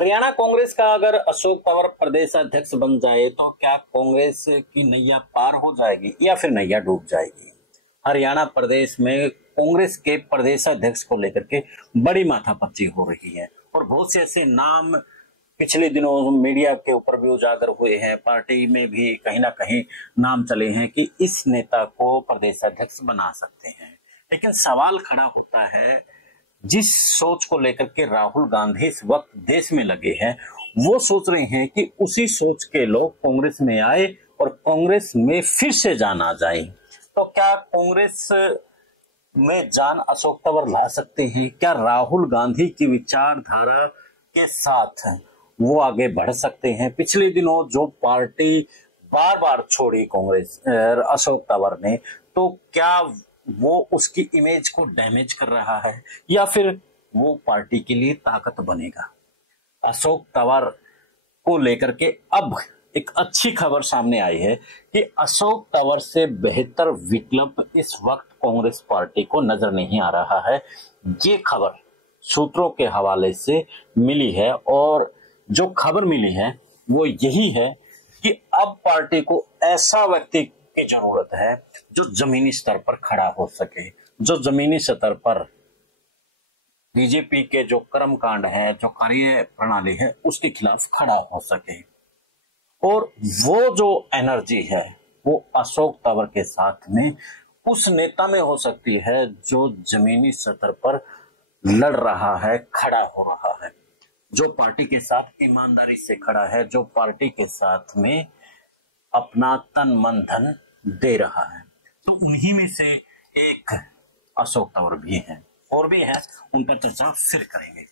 हरियाणा कांग्रेस का अगर अशोक तंवर प्रदेश अध्यक्ष बन जाए तो क्या कांग्रेस की नैया पार हो जाएगी या फिर नैया डूब जाएगी? हरियाणा प्रदेश में कांग्रेस के प्रदेश अध्यक्ष को लेकर के बड़ी माथापच्ची हो रही है और बहुत से ऐसे नाम पिछले दिनों मीडिया के ऊपर भी उजागर हुए हैं, पार्टी में भी कहीं ना कहीं नाम चले हैं कि इस नेता को प्रदेश अध्यक्ष बना सकते हैं। लेकिन सवाल खड़ा होता है, जिस सोच को लेकर के राहुल गांधी इस वक्त देश में लगे हैं, वो सोच रहे हैं कि उसी सोच के लोग कांग्रेस में आए और कांग्रेस में फिर से जान आ जाए। तो क्या कांग्रेस में जान अशोक तंवर ला सकते हैं? क्या राहुल गांधी की विचारधारा के साथ वो आगे बढ़ सकते हैं? पिछले दिनों जो पार्टी बार बार छोड़ी कांग्रेस अशोक तंवर ने, तो क्या वो उसकी इमेज को डैमेज कर रहा है या फिर वो पार्टी के लिए ताकत बनेगा? अशोक तंवर को लेकर के अब एक अच्छी खबर सामने आई है कि अशोक तंवर से बेहतर विकल्प इस वक्त कांग्रेस पार्टी को नजर नहीं आ रहा है। ये खबर सूत्रों के हवाले से मिली है और जो खबर मिली है वो यही है कि अब पार्टी को ऐसा व्यक्ति की जरूरत है जो जमीनी स्तर पर खड़ा हो सके, जो जमीनी स्तर पर बीजेपी के जो कर्मकांड है, जो कार्य प्रणाली है, उसके खिलाफ खड़ा हो सके। और वो जो एनर्जी है वो अशोक तंवर के साथ में उस नेता में हो सकती है जो जमीनी स्तर पर लड़ रहा है, खड़ा हो रहा है, जो पार्टी के साथ ईमानदारी से खड़ा है, जो पार्टी के साथ में अपना तन मन धन दे रहा है। तो उन्हीं में से एक अशोक तंवर भी हैं, और भी हैं, उन पर चर्चा फिर करेंगे।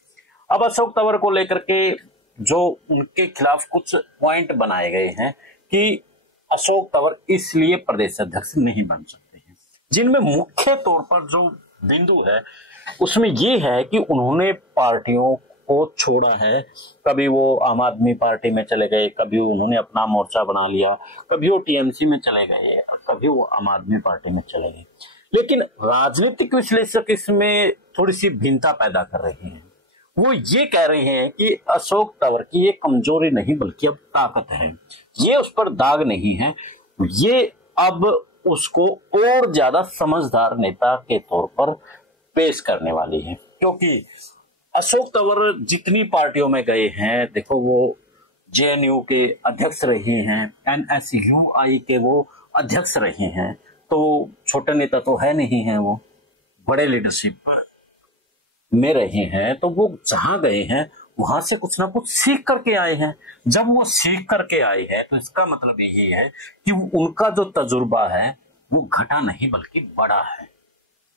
अब अशोक तंवर को लेकर के जो उनके खिलाफ कुछ पॉइंट बनाए गए हैं कि अशोक तंवर इसलिए प्रदेश अध्यक्ष नहीं बन सकते हैं, जिनमें मुख्य तौर पर जो बिंदु है उसमें ये है कि उन्होंने पार्टियों को छोड़ा है। कभी वो आम आदमी पार्टी में चले गए, कभी उन्होंने अपना मोर्चा बना लिया, कभी वो टीएमसी में चले गए, कभी वो आम आदमी पार्टी में चले गए। लेकिन राजनीतिक विश्लेषक इसमें थोड़ी सी भिन्नता पैदा कर रहे हैं। वो ये कह रहे हैं कि अशोक तंवर की ये कमजोरी नहीं बल्कि अब ताकत है, ये उस पर दाग नहीं है, ये अब उसको और ज्यादा समझदार नेता के तौर पर पेश करने वाली है। क्योंकि अशोक तंवर जितनी पार्टियों में गए हैं, देखो वो जेएनयू के अध्यक्ष रहे हैं, एनएसयूआई के वो अध्यक्ष रहे हैं, तो छोटे नेता तो है नहीं है, वो बड़े लीडरशिप में रहे हैं। तो वो जहां गए हैं वहां से कुछ ना कुछ सीख करके आए हैं। जब वो सीख करके आए हैं तो इसका मतलब यही है कि उनका जो तजुर्बा है वो घटा नहीं बल्कि बढ़ा है।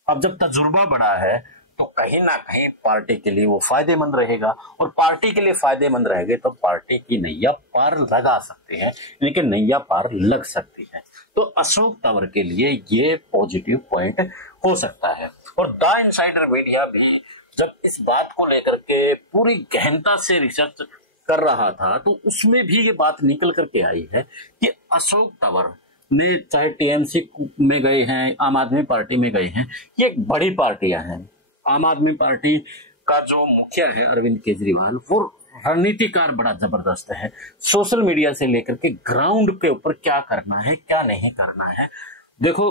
अब जब तजुर्बा बढ़ा है तो कहीं ना कहीं पार्टी के लिए वो फायदेमंद रहेगा, और पार्टी के लिए फायदेमंद रहेगा तो पार्टी की नैया पार लगा सकते हैं, लेकिन नैया पार लग सकती है। तो अशोक तंवर के लिए ये पॉजिटिव पॉइंट हो सकता है। और द इनसाइडर मीडिया भी जब इस बात को लेकर के पूरी गहनता से रिसर्च कर रहा था तो उसमें भी ये बात निकल करके आई है कि अशोक तंवर ने चाहे टीएमसी में गए हैं, आम आदमी पार्टी में गए हैं, ये एक बड़ी पार्टियां हैं। आम आदमी पार्टी का जो मुखिया है अरविंद केजरीवाल, वो रणनीतिकार बड़ा जबरदस्त है। सोशल मीडिया से लेकर के ग्राउंड के ऊपर क्या करना है क्या नहीं करना है, देखो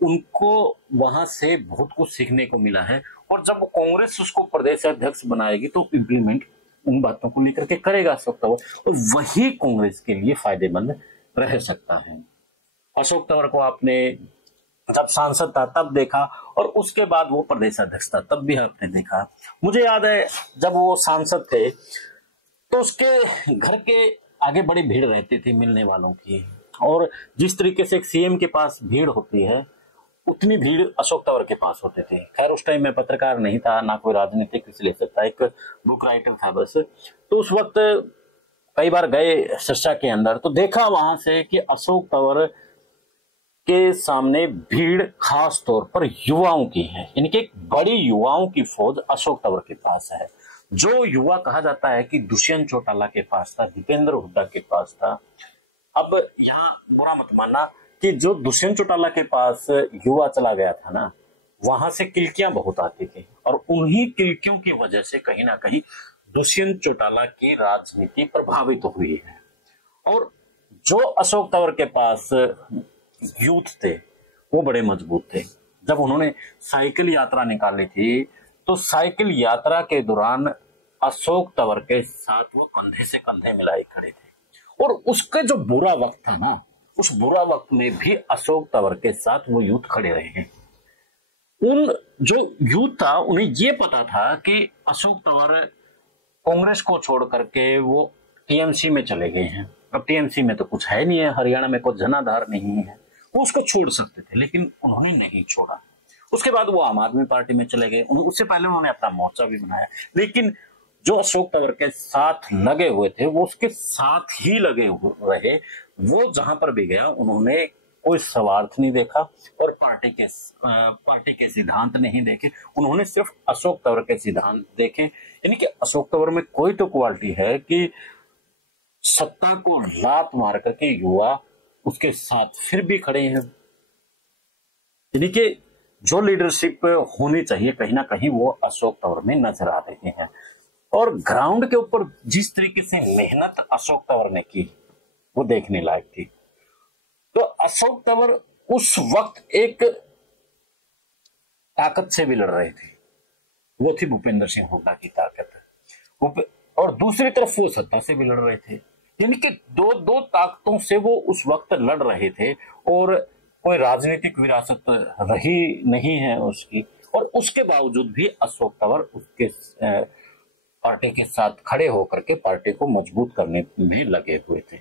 उनको वहां से बहुत कुछ सीखने को मिला है। और जब कांग्रेस उसको प्रदेश अध्यक्ष बनाएगी तो इम्प्लीमेंट उन बातों को लेकर के करेगा अशोक तंवर, और वही कांग्रेस के लिए फायदेमंद रह सकता है। अशोक तंवर को आपने जब सांसद था तब देखा, और उसके बाद वो प्रदेश अध्यक्ष था तब भी आपने देखा। मुझे याद है जब वो सांसद थे तो उसके घर के आगे बड़ी भीड़ रहती थी मिलने वालों की, और जिस तरीके से एक सीएम के पास भीड़ होती है उतनी भीड़ अशोक तंवर के पास होती थी। खैर उस टाइम में पत्रकार नहीं था, ना कोई राजनीतिक विश्लेषक था, एक बुक राइटर था बस। तो उस वक्त कई बार गए चर्चा के अंदर तो देखा वहां से कि अशोक तंवर के सामने भीड़ खास तौर पर युवाओं की है, यानी कि एक बड़ी युवाओं की फौज अशोक तंवर के पास है। जो युवा कहा जाता है कि दुष्यंत चौटाला के पास था, दीपेंद्र हुड्डा के पास था। अब यहाँ बुरा मत मानना कि जो दुष्यंत चौटाला के पास युवा चला गया था ना, वहां से किल्कियां बहुत आती थी, और उन्हीं किल्कियों की वजह से कहीं ना कहीं दुष्यंत चौटाला की राजनीति प्रभावित हुई है। और जो अशोक तंवर के पास यूथ थे वो बड़े मजबूत थे। जब उन्होंने साइकिल यात्रा निकाली थी तो साइकिल यात्रा के दौरान अशोक तंवर के साथ वो कंधे से कंधे मिलाए खड़े थे। और उसका जो बुरा वक्त था ना, उस बुरा वक्त में भी अशोक तंवर के साथ वो यूथ खड़े रहे हैं। उन जो यूथ था उन्हें ये पता था कि अशोक तंवर कांग्रेस को छोड़ करके वो टीएमसी में चले गए हैं। अब टीएमसी में तो कुछ है नहीं है, हरियाणा में कोई जनाधार नहीं है, वो उसको छोड़ सकते थे, लेकिन उन्होंने नहीं छोड़ा। उसके बाद वो आम आदमी पार्टी में चले गए। उससे पहले उन्होंने अपना मोर्चा भी बनाया, लेकिन जो अशोक तंवर के साथ लगे हुए थे वो उसके साथ ही लगे हुए रहे। वो जहां पर भी गया उन्होंने कोई स्वार्थ नहीं देखा और पार्टी के सिद्धांत नहीं देखे, उन्होंने सिर्फ अशोक तंवर के सिद्धांत देखे। यानी कि अशोक तंवर में कोई तो क्वालिटी है कि सत्ता को लात मार करके युवा उसके साथ फिर भी खड़े हैं। यानी कि जो लीडरशिप होनी चाहिए कहीं ना कहीं वो अशोक तंवर में नजर आ रही है। और ग्राउंड के ऊपर जिस तरीके से मेहनत अशोक तंवर ने की वो देखने लायक थी। तो अशोक तंवर उस वक्त एक ताकत से भी लड़ रहे थे, वो थी भूपेंद्र सिंह हुड्डा की ताकत, और दूसरी तरफ वो सत्ता से भी लड़ रहे थे। यानी कि दो दो ताकतों से वो उस वक्त लड़ रहे थे और कोई राजनीतिक विरासत रही नहीं है उसकी। और उसके बावजूद भी अशोक तंवर उसके पार्टी के साथ खड़े होकर के पार्टी को मजबूत करने में लगे हुए थे।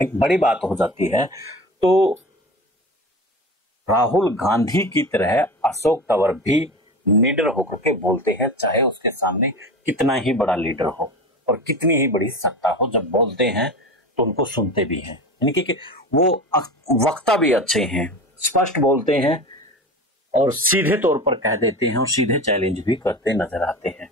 एक बड़ी बात हो जाती है तो राहुल गांधी की तरह अशोक तंवर भी लीडर होकर के बोलते हैं, चाहे उसके सामने कितना ही बड़ा लीडर हो और कितनी ही बड़ी सत्ता हो। जब बोलते हैं तो उनको सुनते भी हैं, यानी कि वो वक्ता भी अच्छे हैं, स्पष्ट बोलते हैं और सीधे तौर पर कह देते हैं और सीधे चैलेंज भी करते नजर आते हैं।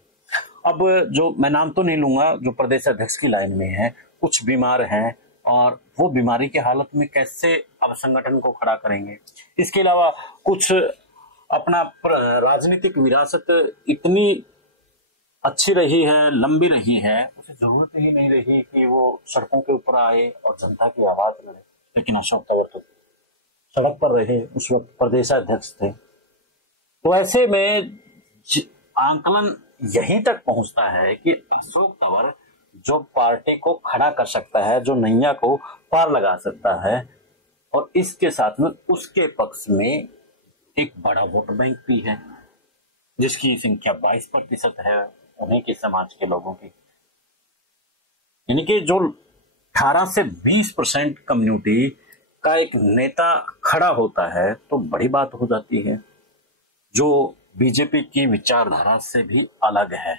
अब जो मैं नाम तो नहीं लूंगा, जो प्रदेश अध्यक्ष की लाइन में है, कुछ बीमार हैं और वो बीमारी की हालत में कैसे अब संगठन को खड़ा करेंगे। इसके अलावा कुछ अपना राजनीतिक विरासत इतनी अच्छी रही है, लंबी रही है, उसे जरूरत ही नहीं रही कि वो सड़कों के ऊपर आए और जनता की आवाज लड़े। लेकिन अशोक तंवर तो सड़क पर रहे, उस वक्त प्रदेशाध्यक्ष थे। तो ऐसे में आंकलन यहीं तक पहुंचता है कि अशोक तंवर जो पार्टी को खड़ा कर सकता है, जो नैया को पार लगा सकता है, और इसके साथ में उसके पक्ष में एक बड़ा वोट बैंक भी है जिसकी संख्या 22% है उन्हीं के समाज के लोगों की। यानी कि जो 18 से 20% कम्युनिटी का एक नेता खड़ा होता है तो बड़ी बात हो जाती है, जो बीजेपी की विचारधारा से भी अलग है।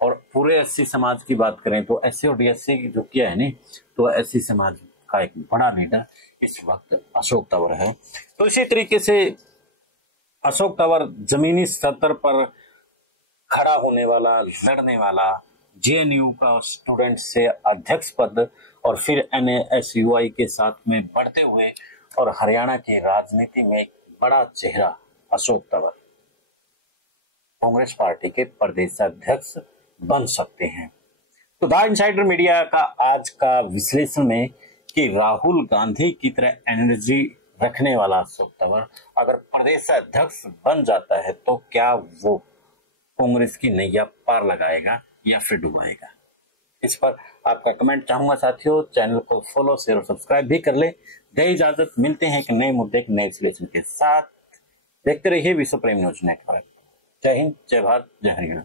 और पूरे एससी समाज की बात करें तो एससी और डीएससी जो किया है नहीं, तो एससी समाज का एक बड़ा लीडर इस वक्त अशोक तंवर है। तो इसी तरीके से अशोक तंवर जमीनी स्तर पर खड़ा होने वाला, लड़ने वाला, जेएनयू का स्टूडेंट से अध्यक्ष पद और फिर एनएसयूआई के साथ में बढ़ते हुए और हरियाणा की राजनीति में एक बड़ा चेहरा अशोक तंवर कांग्रेस पार्टी के प्रदेशाध्यक्ष बन सकते हैं। तो द इनसाइडर मीडिया का आज का विश्लेषण में कि राहुल गांधी की तरह एनर्जी रखने वाला अशोक तंवर अगर प्रदेशाध्यक्ष बन जाता है तो क्या वो कांग्रेस की नैया पार लगाएगा या फिर डुबाएगा। इस पर आपका कमेंट चाहूंगा साथियों। चैनल को फॉलो, शेयर और सब्सक्राइब भी कर ले। दे इजाजत, मिलते हैं एक नए मुद्दे, एक नए विश्लेषण के साथ। देखते रहिए विश्व प्रेम न्यूज नेटवर्क। जय हिंद, जय भारत, जय हरियाणा।